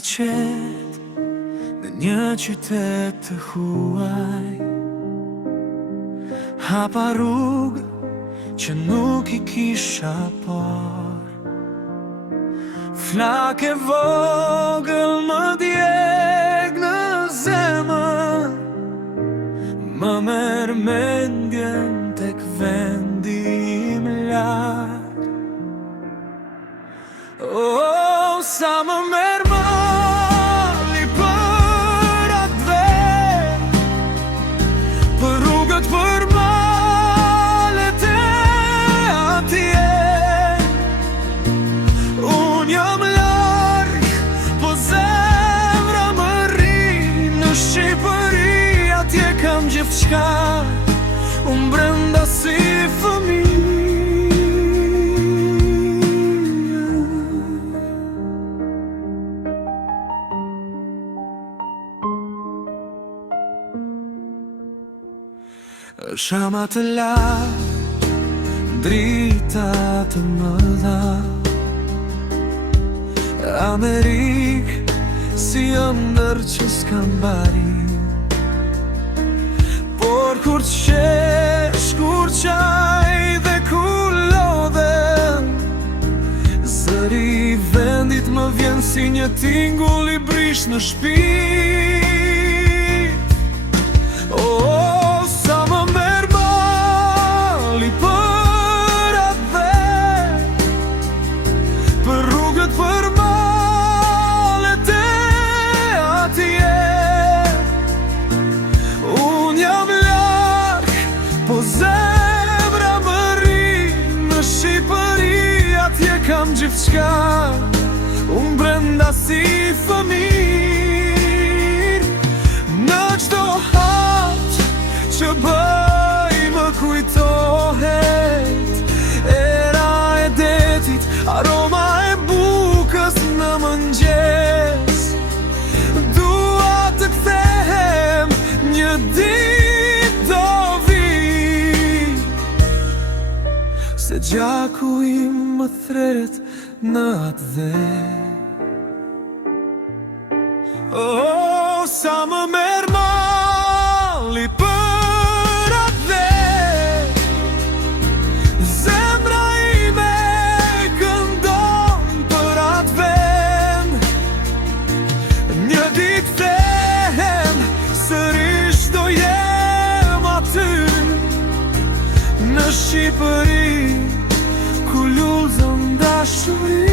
qetë në një qytet të huaj. Hapa rrugë që nuk i kisha parë. Flak e vogël më djeg në zemër, më merr mendjen tek vendi im lart. Oh, sa më merr mali për atë vend, për rrugët, për malet e atje. Unë jam larg, po zemra më rri në Shqipëri. Atje kam gjithçka, unë brenda si fëmijë. Shama të lartë, drita të mëdha, Amerikë si ëndër që s'kam bari. Por kur qesh, kur qaj dhe kur lodhem, zëri i vendit më vjen si një tingull i brish në shpirt. Oh, sa më merr mali për atë vend, për rrugët, për malet e atje. Unë jam larg, po zemra më rri në Shqipëri. Atje kam gjithçka, unë brenda si fëmijë. Në çdo hap që bëj më kujtohet era e detit, aroma e bukës në mëngjes. Dua të kthehem, një ditë do vi, se gjaku im më thret në atë dhet. Oh, sa më merr mali për atë vend, zemra ime këndon për atë vend. Një ditë kthehem, sërish do jem aty në Shqipëri, ku lullzon dashuri.